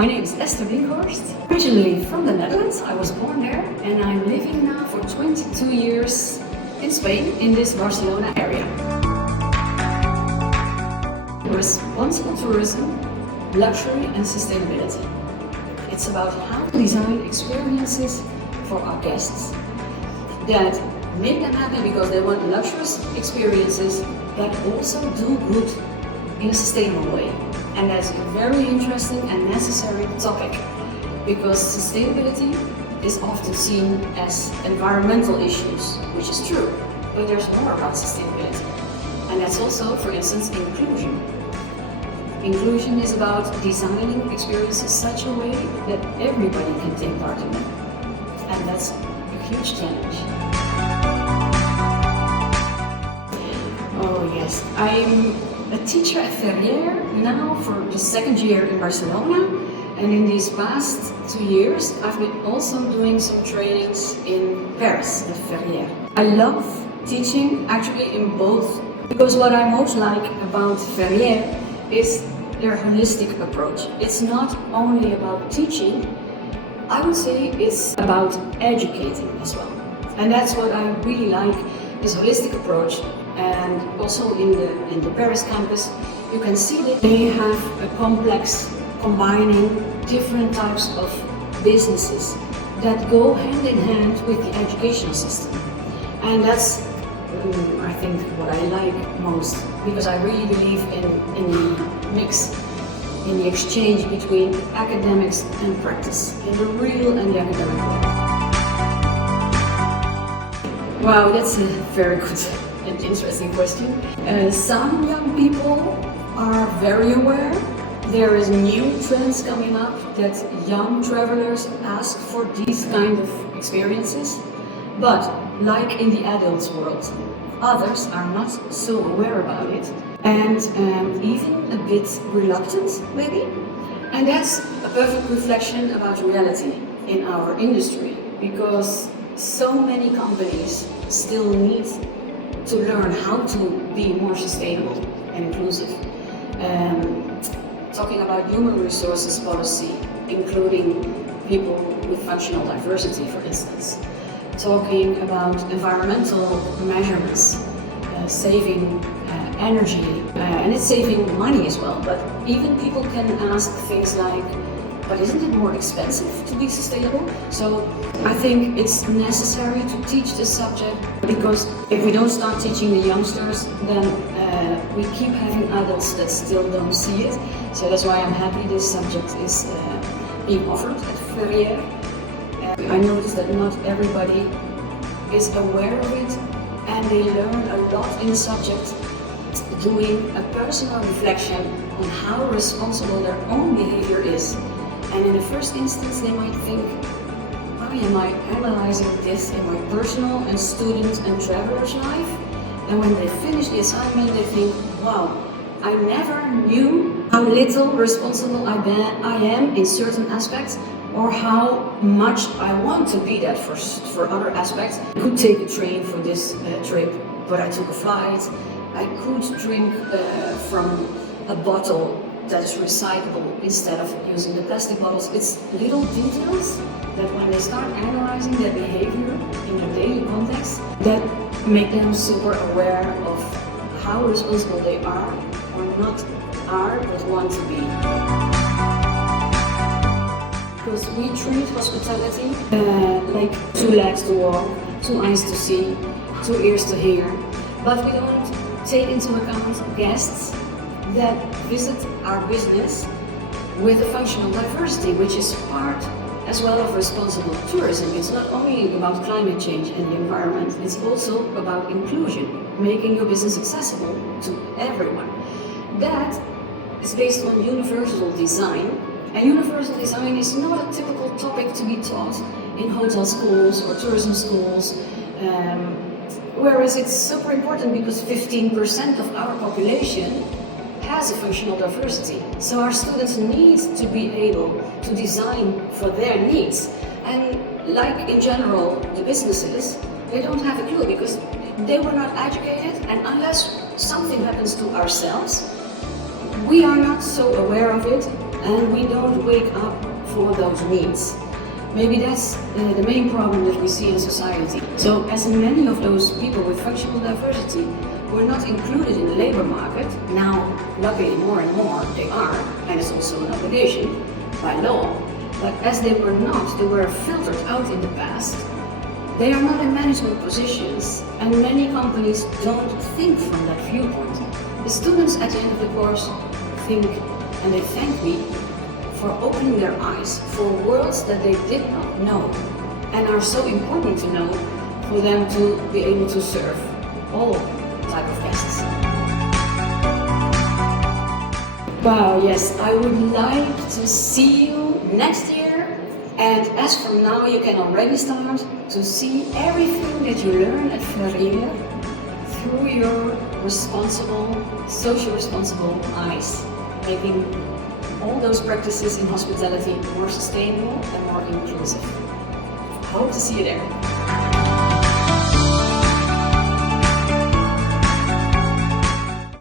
My name is Esther Binkhorst, originally from the Netherlands. I was born there and I'm living now for 22 years in Spain, in this Barcelona area. Responsible tourism, luxury and sustainability. It's about how to design experiences for our guests that make them happy because they want luxurious experiences that also do good in a sustainable way. And that's a very interesting and necessary topic because sustainability is often seen as environmental issues, which is true, but there's more about sustainability. And that's also, for instance, inclusion. Inclusion is about designing experiences such a way that everybody can take part in them. And that's a huge challenge. Oh yes, I'm a teacher at Ferrières now for the second year in Barcelona, and in these past 2 years I've been also doing some trainings in Paris at Ferrières. I love teaching actually in both, because what I most like about Ferrières is their holistic approach. It's not only about teaching, I would say it's about educating as well. And that's what I really like, this holistic approach. And also in the Paris campus, you can see that they have a complex combining different types of businesses that go hand in hand with the educational system. And that's, I think, what I like most, because I really believe in the mix, in the exchange between academics and practice, in the real and the academic world. Wow, that's a very good and interesting question. Some young people are very aware. There is new trends coming up that young travelers ask for these kind of experiences. But like in the adult world, others are not so aware about it and even a bit reluctant maybe. And that's a perfect reflection about reality in our industry, because so many companies still need to learn how to be more sustainable and inclusive. Talking about human resources policy, including people with functional diversity, for instance. Talking about environmental measurements, saving energy, and it's saving money as well. But even people can ask things like, but isn't it more expensive to be sustainable? So I think it's necessary to teach this subject, because if we don't start teaching the youngsters, then we keep having adults that still don't see it. So that's why I'm happy this subject is being offered at Ferrières. I noticed that not everybody is aware of it, and they learn a lot in the subject, doing a personal reflection on how responsible their own behavior is. And in the first instance, they might think, why am I analyzing this in my personal and student and traveler's life? And when they finish the assignment, they think, wow, I never knew how little responsible I am in certain aspects, or how much I want to be that for other aspects. I could take a train for this trip, but I took a flight. I could drink from a bottle that is recyclable instead of using the plastic bottles. It's little details that when they start analyzing their behavior in their daily context, that make them super aware of how responsible they are or not are, but want to be. Because we treat hospitality like 2 legs to walk, 2 eyes to see, 2 ears to hear, but we don't take into account guests that visit our business with a functional diversity, which is part as well of responsible tourism. It's not only about climate change and the environment, it's also about inclusion, making your business accessible to everyone. That is based on universal design, and universal design is not a typical topic to be taught in hotel schools or tourism schools, whereas it's super important because 15% of our population has a functional diversity. So our students need to be able to design for their needs. And like in general, the businesses, they don't have a clue because they were not educated, and unless something happens to ourselves, we are not so aware of it and we don't wake up for those needs. Maybe that's the main problem that we see in society. So as many of those people with functional diversity were not included in the labor market, now luckily more and more they are, and it's also an obligation by law, but as they were filtered out in the past, they are not in management positions, and many companies don't think from that viewpoint. The students at the end of the course think, and they thank me for opening their eyes for worlds that they did not know and are so important to know for them to be able to serve all type of guests. Wow, yes, I would like to see you next year, and as from now you can already start to see everything that you learn at Ferrières through your social responsible eyes, making all those practices in hospitality more sustainable and more inclusive. I hope to see you there.